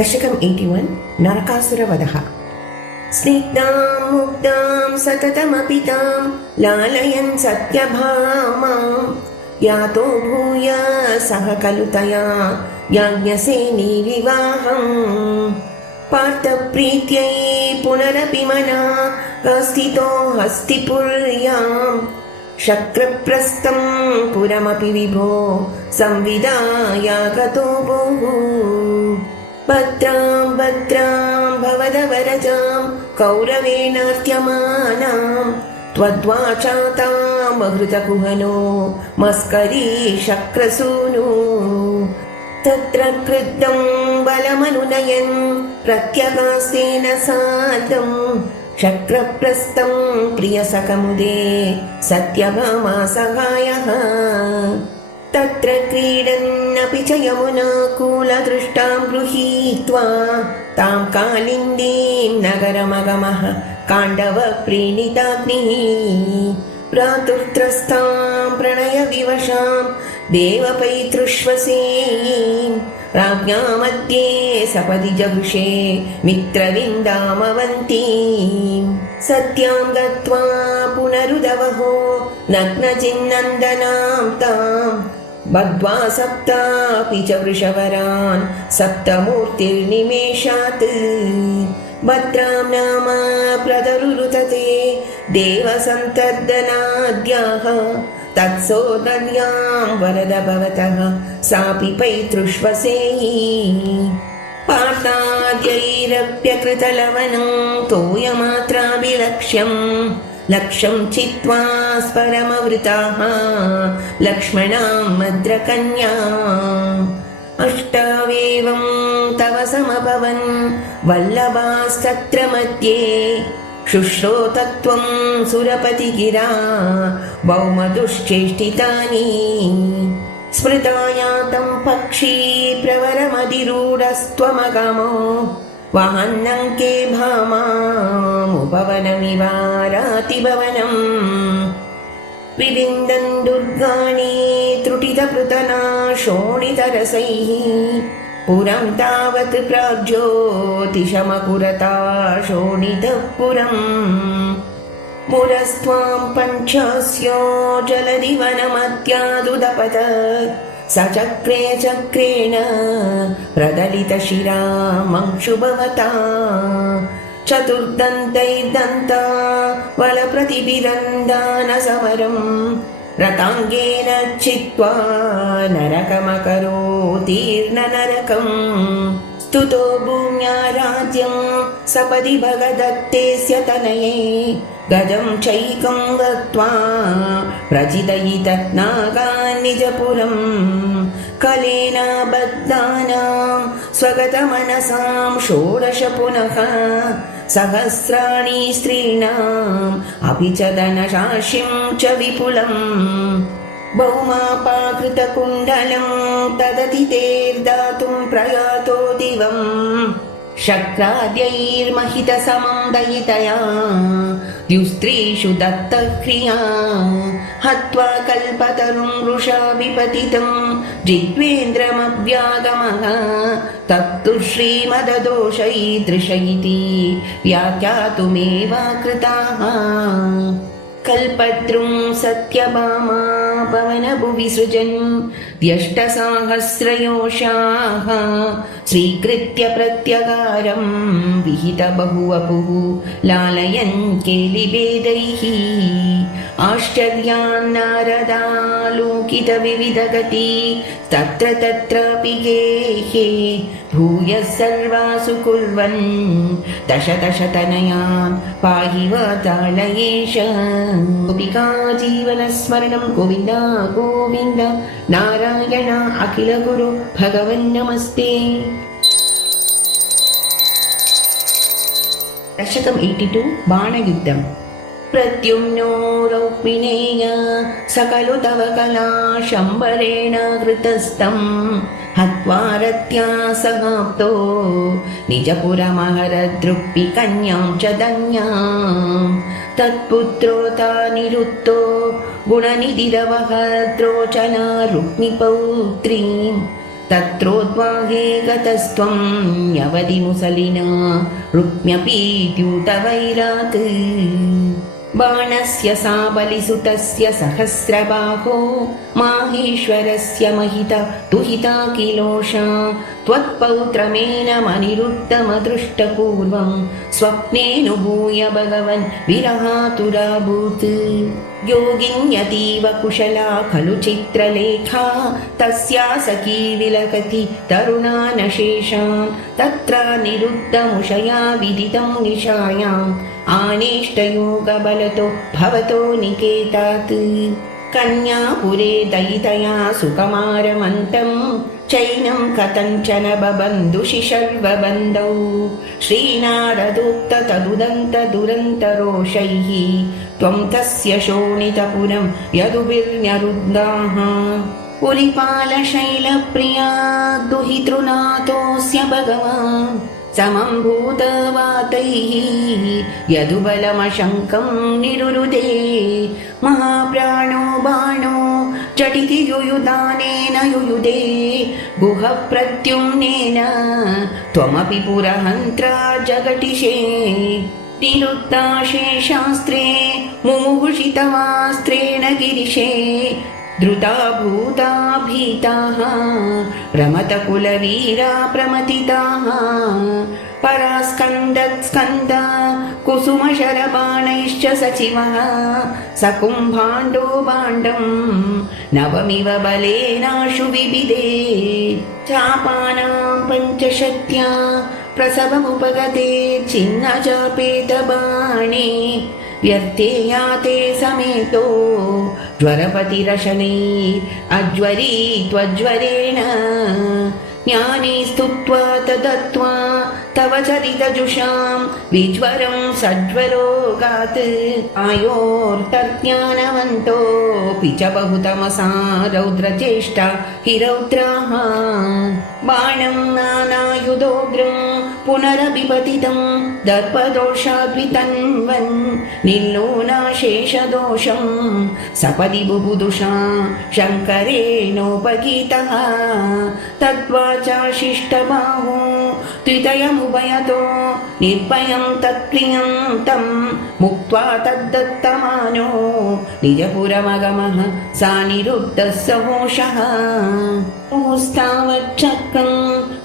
दशकम् 81 नरकासुरवधः। स्निग्धां मुग्धां सततमपि तां लालयन् सत्यभामां यातो भूय सह खलु तया याज्ञसेनी विवाहम्। पार्थप्रीत्यै पुनरपि मना स्थितो हस्तिपुर्यां शक्रप्रस्थं पुरमपि विभो संविदायागतो बहु। भद्रां भद्रां भवदवरजां कौरवेणार्त्यमानां त्वद्वाचातां महृतकुहनो मस्करी शक्रसूनु। तत्र क्रुद्धं बलमनुनयन् प्रत्यगास्तेन सार्धं शक्रप्रस्थं प्रियसखमुदे सत्यभामा सहायः। तत्र क्रीडन्नपि च यमुना कूलदृष्टां गृहीत्वा तां कालिन्दीं नगरमगमः काण्डवप्रीणिताग्निः। भ्रातुस्त्रस्तां प्रणयविवशां देवपैतृष्वसेयीं राज्ञा मध्ये सपदि जगृषे मित्रविन्दामवन्तीं। सत्यां गत्वा पुनरुदवहो नग्नचिन्नन्दनां तां बद्ध्वा सप्तापि च वृषवरान् सप्तमूर्तिर्निमेषात्। भद्रां नाम प्रदरुरुतते देवसन्तर्दनाद्याः तत्सोदर्यां वरद भवतः सापि पैतृष्वसेयी। पार्थाद्यैरप्यकृतलवनं तोयमात्राभिलक्ष्यं लक्ष्यं चित्वा स्फरमवृताः लक्ष्मणां मद्रकन्या। अष्टावेवं तव समभवन् वल्लभास्तत्र मध्ये शुश्रोतत्वं सुरपतिगिरा भौमदुश्चेष्टितानि। स्मृतायातं पक्षी प्रवरमधिरूढस्त्वमगमो वहन्नङ्के भामामुपवनमिवारातिभवनम्। विविन्दन् दुर्गाणि त्रुटितपृतना शोणितरसैः पुरं तावत् प्राग्ज्योतिषमकुरता शोणितः पुरम्। पुरस्त्वां पञ्चास्यो जलधिवनमत्यादुदपत सचक्रे चक्रेण प्रदलितशिरा मंशुभवता। चतुर्दन्तैर्दन्ता वलप्रतिभिरन्दानसमरम् रताङ्गेन चित्वा नरकमकरोतीर्णनरकम्। स्तुतो भूम्या राज्यं सपदि भगदत्तेस्य तनये गजं चैकं दत्त्वा प्रचिदयितत् नागान् निजपुरम्। कलेन बद्धानां स्वगतमनसां षोडश पुनः सहस्राणि स्त्रीणाम् अपि च धनराशिं च विपुलम्। बहुमापाकृतकुण्डलं तदतितेर्दातुं प्रयातो दिवम् शक्राद्यैर्महितसमं दयितया द्युस्त्रीषु दत्तक्रिया। हत्वा कल्पतरुं वृषा विपतितं जिह्वेन्द्रमव्यागमः तत्तु श्रीमददोषैदृश इति व्याख्यातुमेव कृताः। कल्पद्रुं सत्यभामा पवनभुवि सृजन् द्यष्टसाहस्रयोषाः स्वीकृत्य प्रत्यगारं विहित बहुवपुः लालयन् केलिभेदैः। आश्चर्यान्नारदालोकितविविधगति तत्र तत्रापि गेहे भूयः सर्वासु कुर्वन् दश दश तनयान् पाहि वातालयेश। गोपिका जीवनस्मरणं गोविन्द गोविन्द नारायण अखिल गुरु भगवन्नमस्ते। दशकम् 82 बाणयुद्धम्। प्रद्युम्नो रौक्मिणेय सकलु तव कला शम्बरेण कृतस्थम् हत्वा रत्या समाप्तो निजपुरमहरदृक्पि कन्यां च धन्याम्। तत्पुत्रोता निरुक्तो गुणनिधिरवहद्रोचना रुक्मिपौत्रीं तत्रोद्वाहे गतस्त्वं न्यवधिमुसलिना रुक्म्यपीत्यूतवैरात् बाणस्य साबलिसुतस्य सहस्रबाहो माहेश्वरस्य महिता दुहिता किलोषा त्वत्पौत्रमेनमनिरुद्धमदृष्टपूर्वं स्वप्नेऽनुभूय भगवन् विरहातुराभूत् योगिन्यतीव कुशला खलु चित्रलेखा तस्या सखी विलकति तरुणानशेषान् तत्र निरुद्धमुषया विदितं निशायाम् आनेष्टयोगबलतो भवतो निकेतात् कन्यापुरे दयितया सुकमारमन्तं चैनं कथञ्चन बबन्धुशिशर्वबन्धौ श्रीनारदोक्ततदुदन्तदुरन्तरोषैः त्वं तस्य शोणितपुरं यदुभिर्न्यरुद्धाः पुलिपालशैलप्रिया दुहितृनाथोऽस्य भगवान् समं भूतवातैः यदुबलमशङ्कं निरुरुदे महाप्राणो बाणो झटिति युयुधानेन युयुधे गुहप्रद्युम्नेन त्वमपि पुरहन्त्रा जगटिषे निरुद्धाशेषास्त्रे मुमुहुषितवास्त्रेण गिरिशे धृता भूता भीताः रमतकुलवीरा प्रमथिताः परास्कन्दत्स्कन्द कुसुमशरबाणैश्च सचिवः सकुम्भाण्डो भाण्डं नवमिव बलेनाशु विबिधे चापानां पञ्चशत्या प्रसवमुपगते छिन्नचापेतबाणे व्यर्थे याते समेतो ज्वरपतिरशनैरज्वरी त्वज्वरेण ज्ञानी स्तुत्वा तदत्वा तव चरितजुषां विज्वरं सज्वरोगात् आयोर्तज्ञानवन्तोऽपि च बहुतमसा रौद्रचेष्टा हि रौद्राः बाणं नानायुधोग्रं पुनरभिपतितं दर्पदोषाद्वितन्वन् निर्नूनाशेषदोषं सपदि बुबुदुषा शङ्करेणोपगीतः तद्वाचाशिष्टबाहु त्रितयमुभयतो निर्भयं तत्प्रियं तं मुक्त्वा तद्दत्तमानो निजपुरमगमः सा निरुद्धः सहोषः पुस्तावच्चक्रं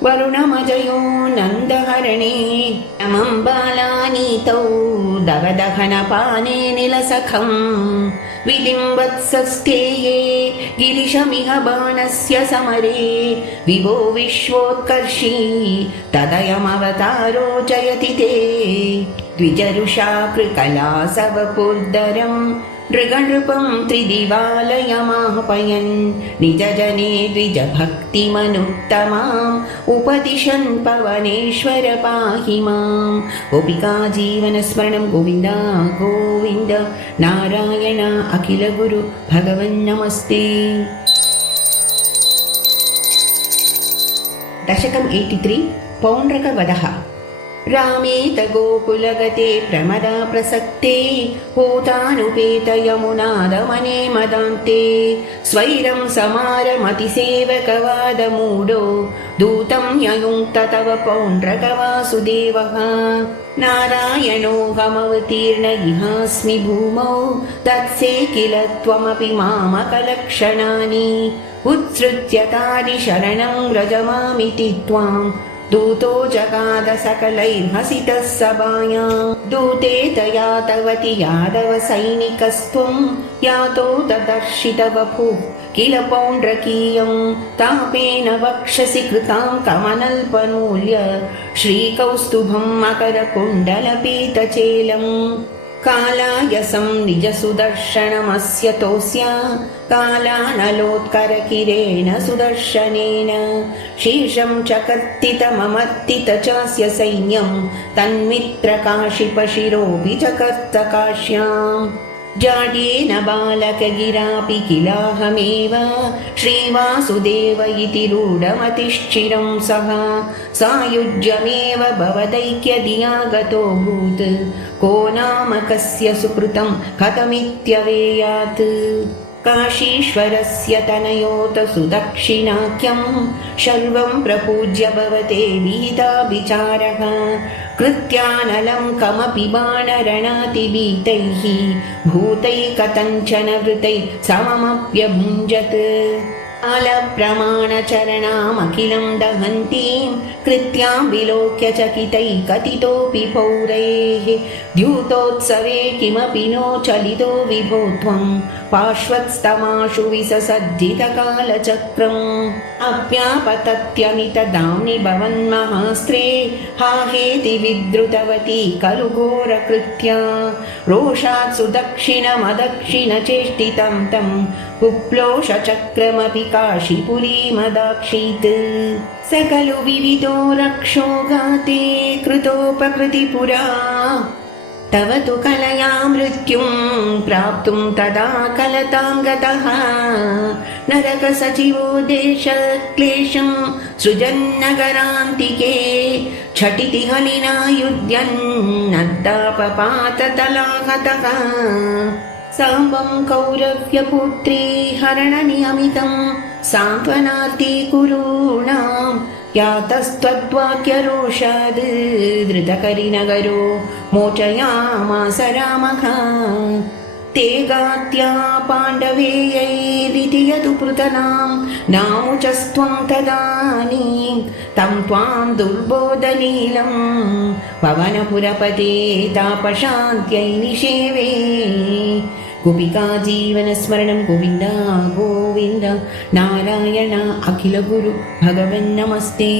वरुणमजयो नन्दहरणे नमं बालानीतौ दवदहनपाने निलसखं विधिं वत्सस्तेये गिरिशमिह बाणस्य समरे विभो विश्वोत्कर्षी तदयमवतारो जयति ते द्विजरुषा कृकलासवपुर्धरं नृगनृपं त्रिदिवालयमापयन् निजजने द्विजभक्तिमनुत्तमाम् उपदिशन् पवनेश्वर पाहि माम् गोपिका जीवनस्मरणं गोविन्द गोविन्द नारायण अखिलगुरु भगवन्नमस्ते। दशकम् 83 पौण्ड्रकवधः। रामेत गोकुलगते प्रमदा प्रसक्ते भूतानुपेत यमुनादमने मदान्ते स्वैरं समारमतिसेवकवादमूढो दूतं ययुङ्क्त तव पौण्ड्रकवासुदेवः नारायणोऽहमवतीर्ण इहास्मि भूमौ तत्से किल त्वमपि मामकलक्षणानि उत्सृत्य तारिशरणं व्रजमामिति त्वां दूतो जगाद सकलैर्हसितः सभायां दूते तया तवति यादव सैनिकस्त्वं यातो ददर्शितवपुः किल पौण्ड्रकीयं तापेन वक्षसि कृतां कमनल्पमूल्य श्रीकौस्तुभं मकरकुण्डलपीतचेलं कालायसं निजसुदर्शनमस्य तोस्य कालानलोत्करकिरेण सुदर्शनेन शीर्षं च कर्तितममर्तित चास्य सैन्यं तन्मित्रकाशिपशिरोऽपि च कर्तकाश्याम् जाड्येन बालकगिरापि किलाहमेव श्रीवासुदेव इति रूढमतिश्चिरं सः सायुज्यमेव भवदैक्यधिया गतोऽभूत् को नाम कस्य सुकृतं कथमित्यवेयात् काशीश्वरस्य तनयोत सुदक्षिणाख्यं शर्वं प्रपूज्य भवते विहिताभिचारः कृत्यानलं कमपि बाणरणातिभीतैः भूतैः कथञ्चन वृतैः सममप्यभुञ्जत् कालप्रमाणचरणामखिलं दहन्तीं कृत्यां विलोक्य चकितैः कथितोऽपि पौरैः द्यूतोत्सवे किमपि नो चलितो विभो त्वं पार्श्वत्स्तमाशु विससज्जितकालचक्रम् अप्यापतत्यमितदाम्नि भवन्महास्त्रे हाहेति विद्रुतवती खलु घोरकृत्या रोषात् सुदक्षिणमदक्षिणचेष्टितं तं कुप्लोषचक्रमपि काशीपुरीमदाक्षीत् स खलु विविधो रक्षो घाते कृतोपकृतिपुरा तव तु कलया मृत्युं प्राप्तुं तदा कलतां गतः नरकसचिवो देशक्लेशं सृजन्नगरान्तिके झटिति हलिना युध्यन्नद्दापपाततलाहतः साम्बं कौरव्यपुत्री हरणनियमितं सान्त्वनार्ति कुरूणां यातस्त्वद्वाक्यरोषाद् धृतकरिनगरो मोचयामास रामः ते गात्या पाण्डवेयैरिति यदु पृतनां नामुचस्त्वं तदानीं तं त्वां दुर्बोधलीलं पवनपुरपते तापशान्त्यै निषेवे गोपिका जीवनस्मरणं गोविन्द गोविन्द नारायण अखिल गुरु भगवन्नमस्ते।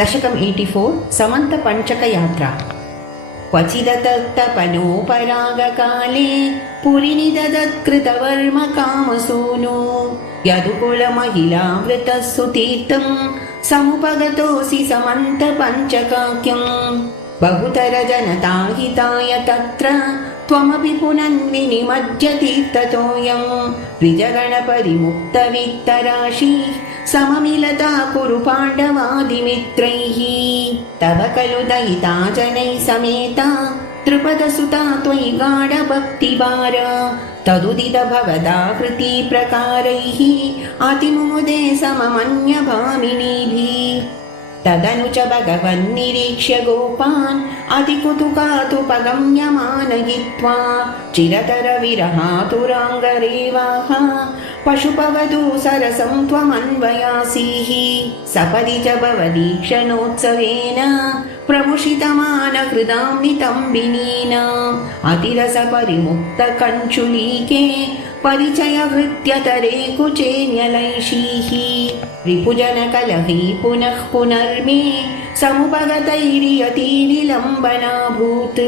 दशकम् 84 समन्त पंचक यात्रा क्वचिदतप्तपनोपरागकाले पुरिनिदत्कृतवर्म कामसूनो यदुकुलमहिलावृतः सुतीर्थं समुपगतोऽसि समन्त पञ्चकाख्यम् बहुतरजनताहिताय तत्र त्वमपि पुनन्विनिमज्जतीर्थतोऽयं द्विजगणपरिमुक्तवित्तराशि सममिलता कुरु पाण्डवादिमित्रैः तव खलु दयिता जनैः समेता द्रुपदसुता त्वयि गाढभक्तिभार तदुदित भवदा कृति प्रकारैः अतिमोदे सममन्यभामिनीभिः तदनु च भगवन्निरीक्ष्य गोपान् अतिकुतुकातुपगम्यमानयित्वा चिरतरविरहातुराङ्गरेवाः पशुपवधू सरसं त्वमन्वयासीः सपदि च भवदीक्षणोत्सवेन प्रमुषितमानहृदाम्नितं विनीना अतिरसपरिमुक्तकञ्चुलीके परिचयहृत्यतरे कुचेन्यलैषीः रिपुजनकलही पुनः पुनर्मे समुपगतैर्यति विलम्बनाभूत्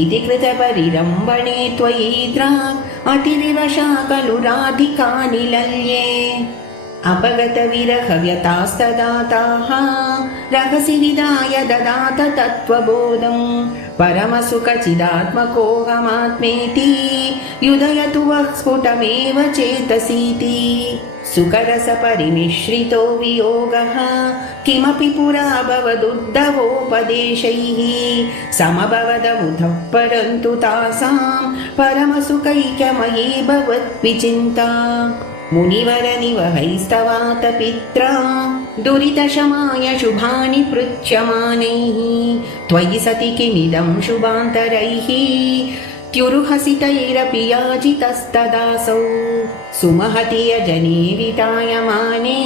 इति कृतपरिरम्बणे त्वयिद्रा अतिविवशा खलु राधिका निलल्ये अपगतविरहव्यतास्तदाताः रहसि विदाय ददात तत्त्वबोधं परमसुखचिदात्मकोऽहमात्मेति युधयतु वः स्फुटमेव चेतसीति सुखरसपरिमिश्रितो वियोगः किमपि पुरा भवदुद्धवोपदेशैः समभवदमुधः परन्तु तासां परमसुखैक्यमयी भवद्विचिन्ता मुनिवरनिवहैस्तवात पित्रा दुरितशमाय शुभानि पृच्छमानैः त्वयि सति किमिदं शुभान्तरैः त्युरुहसितैरपि याजितस्तदासौ सुमहति यजने वितायमाने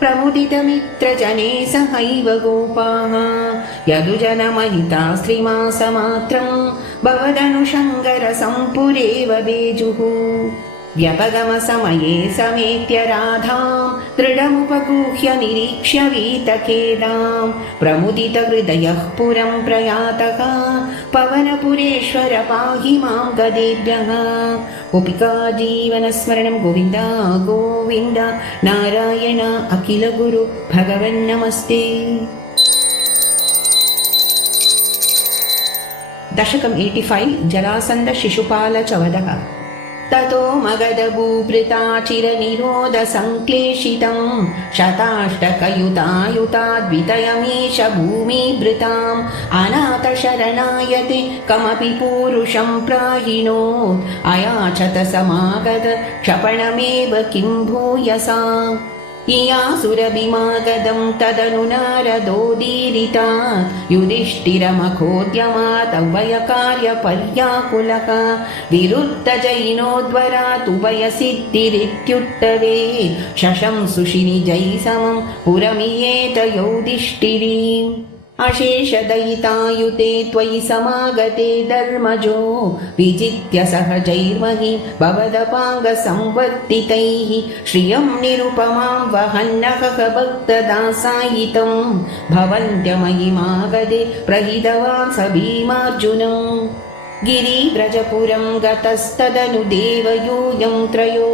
प्रमुदितमित्रजने सहैव गोपाः यदुजनमहिता स्त्रीमासमात्रं भवदनुशङ्करसम्पुरेव बेजुः व्यपगमसमये समेत्य राधां दृढमुपगूह्य निरीक्ष्य वीतखेदां प्रमुदितहृदयः पुरं प्रयातः पवनपुरेश्वर पाहि मां गदेभ्यः गोपिका जीवनस्मरणं गोविन्द गोविन्द नारायण अखिल गुरु भगवन्नमस्ते। दशकम् 85 जरासन्ध शिशुपाल च वधः ततो मगधभूभृता चिरनिरोधसङ्क्लेशितम् शताष्टकयुतायुताद्वितयमीश भूमिभृताम् अनाथशरणायते कमपि पूरुषं प्रायिणोत् अयाचत समागत क्षपणमेव किं भूयसा इयासुरभिमागदं तदनु नारदोदीरितात् युधिष्ठिरमखोद्यमात् अव्ययकार्यपर्याकुलः विरुद्धजैनोद्वरात् उभयसिद्धिरित्युत्तरे शशंसुषिनिजै समं पुरमियेत यौधिष्ठिरीम् अशेषदयितायुते त्वयि समागते धर्मजो विजित्य सहजैर्महि भवदपाङ्गसंवर्तितैः श्रियं निरुपमां वहन्नहः भक्तदासायितं भवन्त्यमयिमागदे प्रहितवान् स भीमार्जुनम् गिरिव्रजपुरं गतस्तदनु देवयूयं त्रयो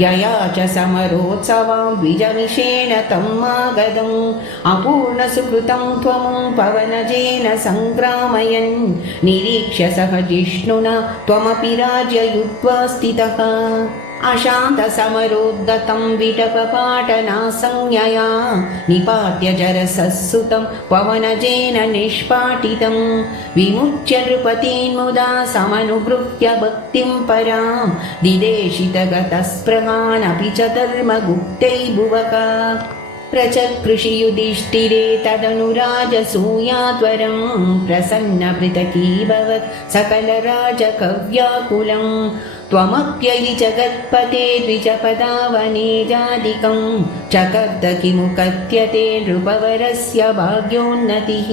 यया च समरोत्सवां द्विजमिषेण तम् आगदम् अपूर्णसुकृतं त्वमुं पवनजेन सङ्ग्रामयन् निरीक्ष्य सह जिष्णुना त्वमपि राज्ययुत्वा स्थितः अशान्तसमरोद्गतं विटपपाटनासंज्ञया निपात्य जरसस्सुतं पवनजेन निष्पाटितं विमुच्य नृपतीन्मुदा समनुगृह्य भक्तिं परां दिदेशितगतस्पृहानपि च धर्मगुप्तैर्भुवः प्रचकृषि युधिष्ठिरे तदनुराजसूयात्वरं प्रसन्नभृतकीभवत् सकलराजकव्याकुलं त्वमप्ययि जगत्पते द्विजपदावनेजादिकं चकर्द किमु कथ्यते नृपवरस्य भाग्योन्नतिः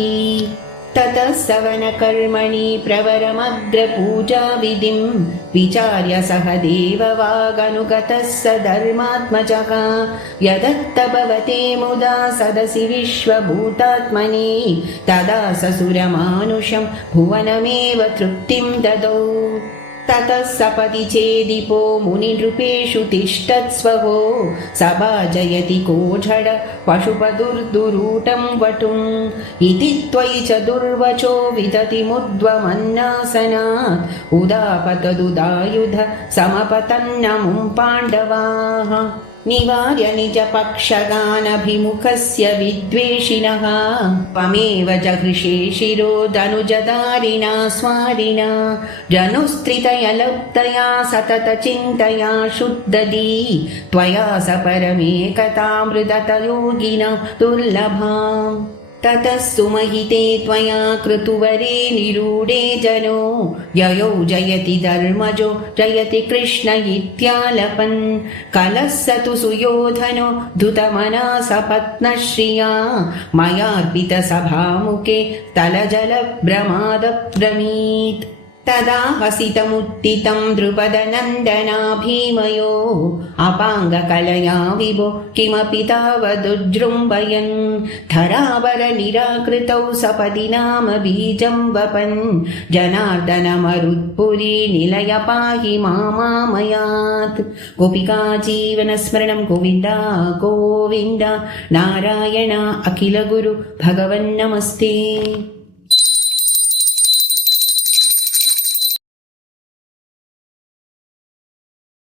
ततः सवनकर्मणि प्रवरमग्रपूजाविधिं विचार्य सह देववागनुगतः स धर्मात्मजः यदत्त भवते मुदा सदसि विश्वभूतात्मने तदा ससुरमानुषं भुवनमेव तृप्तिं ददौ ततः सपदि चेदिपो मुनिनृपेषु तिष्ठत्स्वहो सभाजयति कोझड पशुपदुर्दुरूटं वटुम् इति त्वयि च दुर्वचो विदतिमुद्वमन्नासनात् उदापतदुदायुध समपतन्नमुं पाण्डवाः निवार्य निजपक्षगानभिमुखस्य विद्वेषिणः त्वमेव जहृषे शिरो धनुजधारिणा स्वारिणा जनुस्त्रितयलब्धया सततचिन्तया शुद्धदी त्वया स परमेकतामृतयोगिना दुर्लभाम् ततः सुमहिते त्वया कृतुवरे निरूढे जनो ययौ जयति धर्मजो जयति कृष्ण इत्यालपन् कलः स तु सुयोधनो धृतमना सपत्नश्रिया मयार्पितसभामुखे तलजलभ्रमादब्रमीत् तदा हसितमुत्थितं द्रुपदनन्दना भीमयो अपाङ्गकलया विभो किमपि तावदुज्जृम्भयन् धरावरनिराकृतौ सपदि नाम बीजं वपन् जनार्दनमरुत्पुरी निलय पाहि मामामयात् गोपिका जीवनस्मरणं गोविन्द गोविन्द नारायण अखिलगुरु भगवन्नमस्ते।